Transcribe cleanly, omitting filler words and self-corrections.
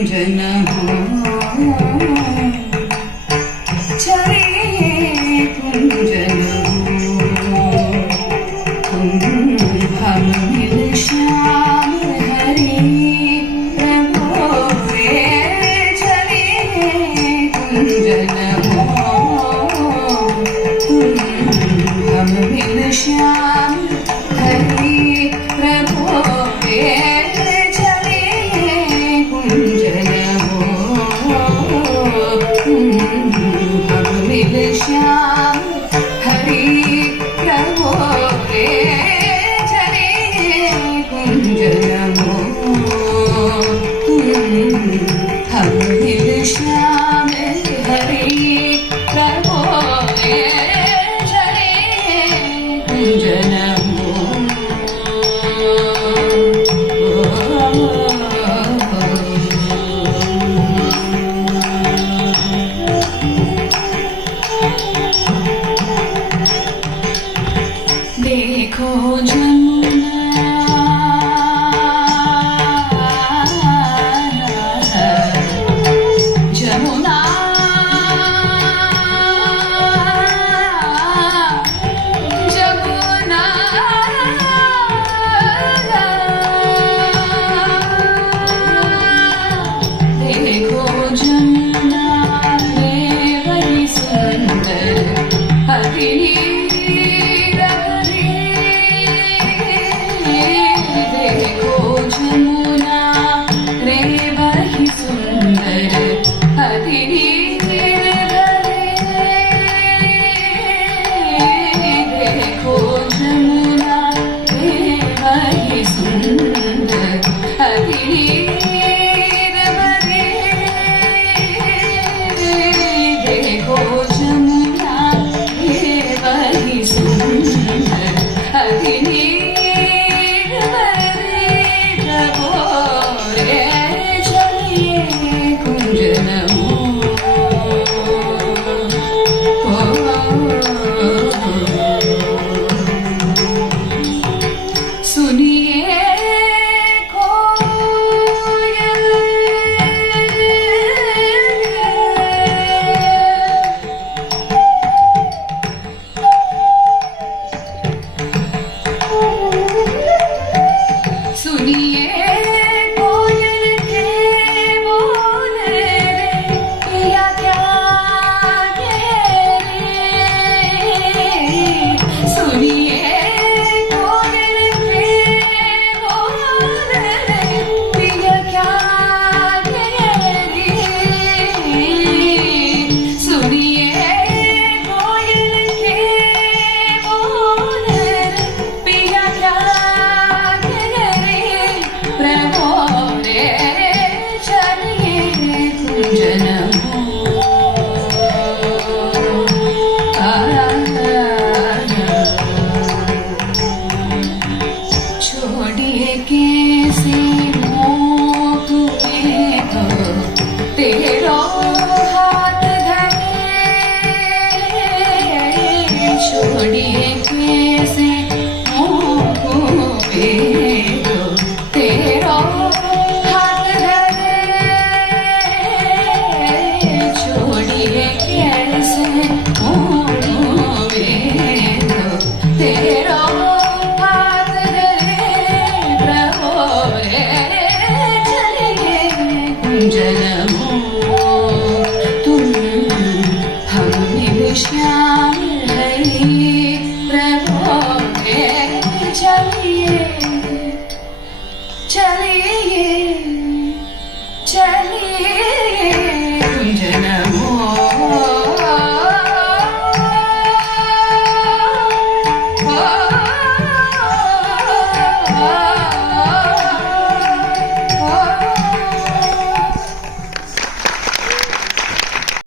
कुंजन हो चलिए कुंजन हो हम मिल श्याम हरि प्रभो रे चलिए कुंजन हो हम मिल श्याम हरि प्रभो रे श्याम हरि प्रभो रे चले कुंजन हो हम मिल श्याम हरि प्रभो रे चले कुंजन देखो जमुना जमुना जमुना देखो जमुना रे बड़ी सुंदर हरिणी छोड़िए कैसे मोह भेदो तेरो हाथ धरे छोड़िए कैसे मोह भेदो तेरो हाथ धरे प्रभो रे चलिए कुंजन हो तुम हम मिल श्याम प्रभो रे चलिए चलिए